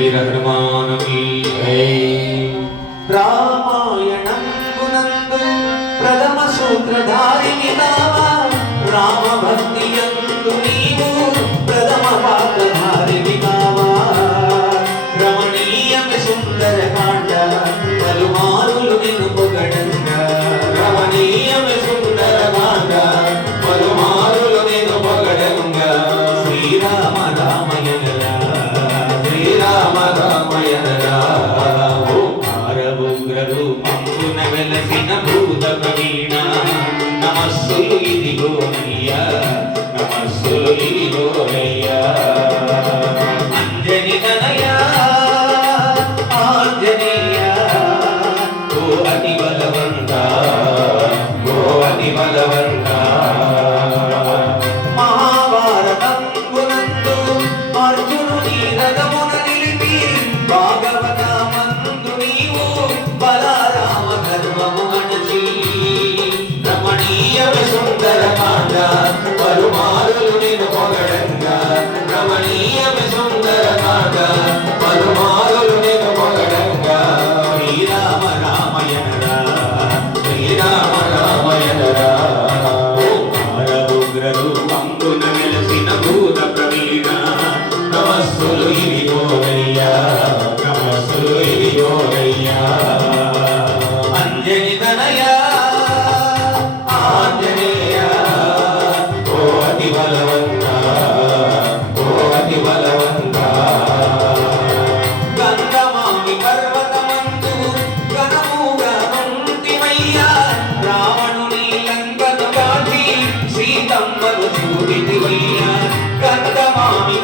వీర హనుమానమీ రామాయణం గుణందు ప్రథమ సూత్రధారిణి నామా రామ భక్తి యందు నీవు ప్రథమ పాత్రధారిణి నామా ఆస్తులు ఇదిగో నీ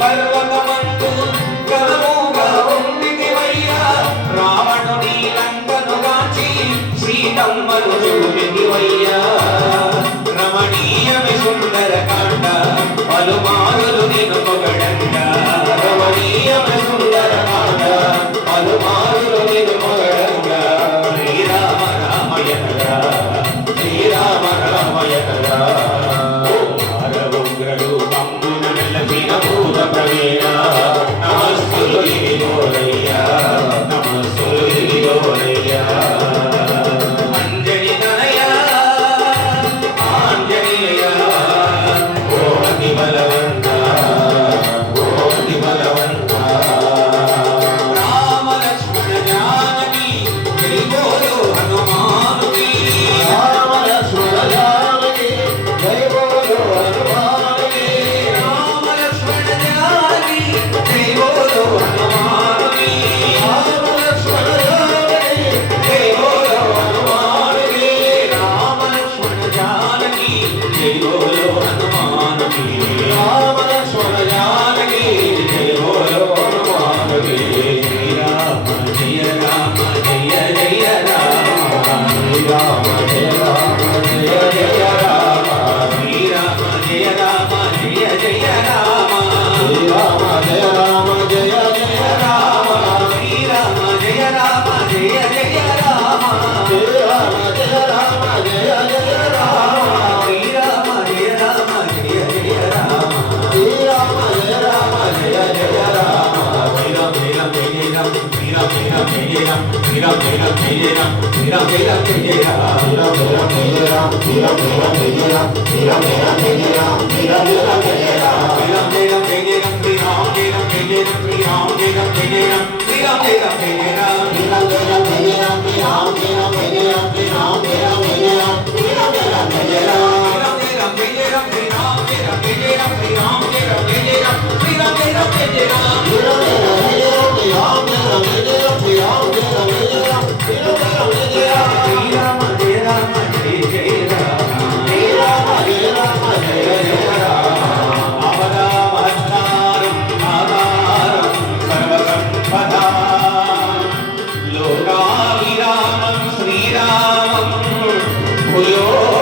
আল্লাহ Yeah. पर